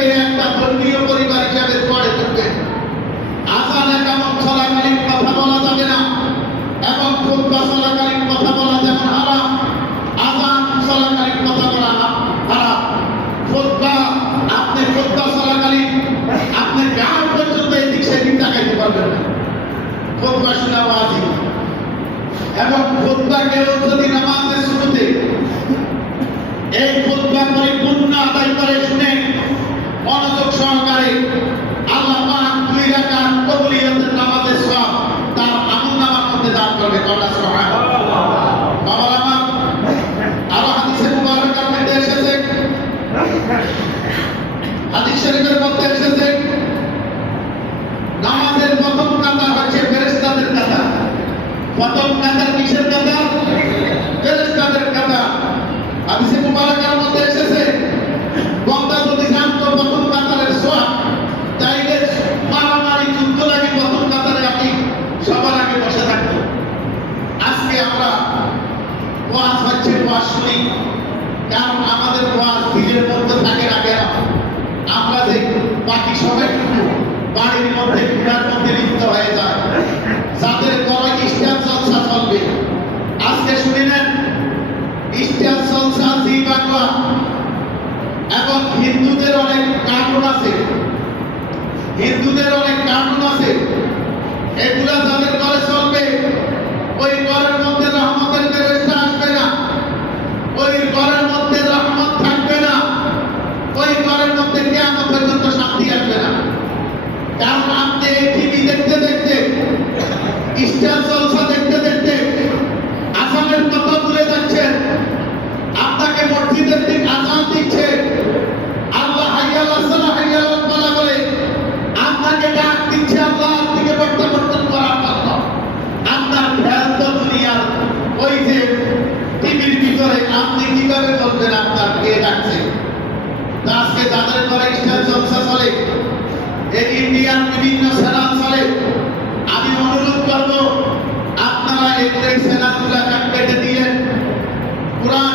পরিবারকে একটা ধর্মীয় পরিবার হিসাবে গড়ে তুলবে। আজান একামত চলাকালীন কথা বলা যাবে না এবং খুতবা চলাকালীন কথা বলা যেমন হারাম, আজান চলাকালীন কথা বলা হারাম। খুতবা আপনি খুতবা চলাকালীন আপনি গান পর্যন্ত এদিক সেদিক তাকাইতে পারবেন না, খুতবা শোনা ওয়াজিব। এবং খুতবাকেও যদি নামাজের শুরুতে এই খুতবা পরিপূর্ণ আদায় করে শুনে মনোযোগ সহকারে আল্লাহ পাক 2 রাকাত কবুলিয়তের নামাজের সওয়াব তার আমলনামার মধ্যে দান করবে। আল্লাহ সুবহানাহু বাবা আমার আরো হাদিসে মুবারকার মধ্যে এসেছে, হাদিস শরীফের মধ্যে এসেছে নামাজের প্রথম কাতার হচ্ছে ফেরেশতাদের কাতার। প্রথম কাতার কিসের কাতার? ফেরেশতাদের কাতার। হাদিসে মুবারকার মধ্যে এসেছে বান্দা যদি জানতো প্রথম কাতারের সওয়াব তাইলে মারামারি যুদ্ধ লাগে প্রথম কাতারে আপনি সবার আগে বসে থাকতো। আজকে আমরা ওয়াজ হচ্ছে ওয়াজ শুনি, কারণ আমাদের ওয়াজ দিলের মধ্যে থাকে আগে আমরা যে বাকি সবাই কিন্তু বাড়ির মধ্যে ঘোড়ার মধ্যে লিপ্ত হয়ে যায়। যাদের ঘরে ইস্টার জলসা চলবে আজকে শুনিলেন ইস্টার জলসা জি বাংলা এবং হিন্দুদের অনেক কার্টুন আছে, হিন্দুদের অনেক কার্টুন আছে, এগুলা যাদের ঘরে চলবে ওই ঘরের মধ্যে রহমতের ফেরেশতা আসবে না, ওই ঘরের মধ্যে রহমত থাকবে না, ওই ঘরের মধ্যে কিয়ামত পর্যন্ত শান্তি আসবে না। কারণ আপনি এই টিভি দেখতে দেখতে ইস্টার জলসা দেখতে দেখতে আজানের কথা ভুলে যাচ্ছেন। আপনাকে মসজিদের দিক আজান দিচ্ছে, আল্লাহ হাইয়া আল্লাহ সালাহ হাইয়া আল্লাহ বলা বলে আপনাকে ডাক দিচ্ছে আল্লাহর দিকে প্রত্যাবর্তন করার জন্য। আপনার খেয়াল তো দুনিয়ার ওই যে টিভির ভিতরে, আপনি কিভাবে বলবেন আপনার কে ডাকছে? আজকে যাদের ঘরে ইস্টার জলসা চলে, এই ইন্ডিয়ান বিভিন্ন চ্যানেল চলে, আমি অনুরোধ করব আপনারা এই চ্যানেলগুলো কেটে দিয়ে কোরআন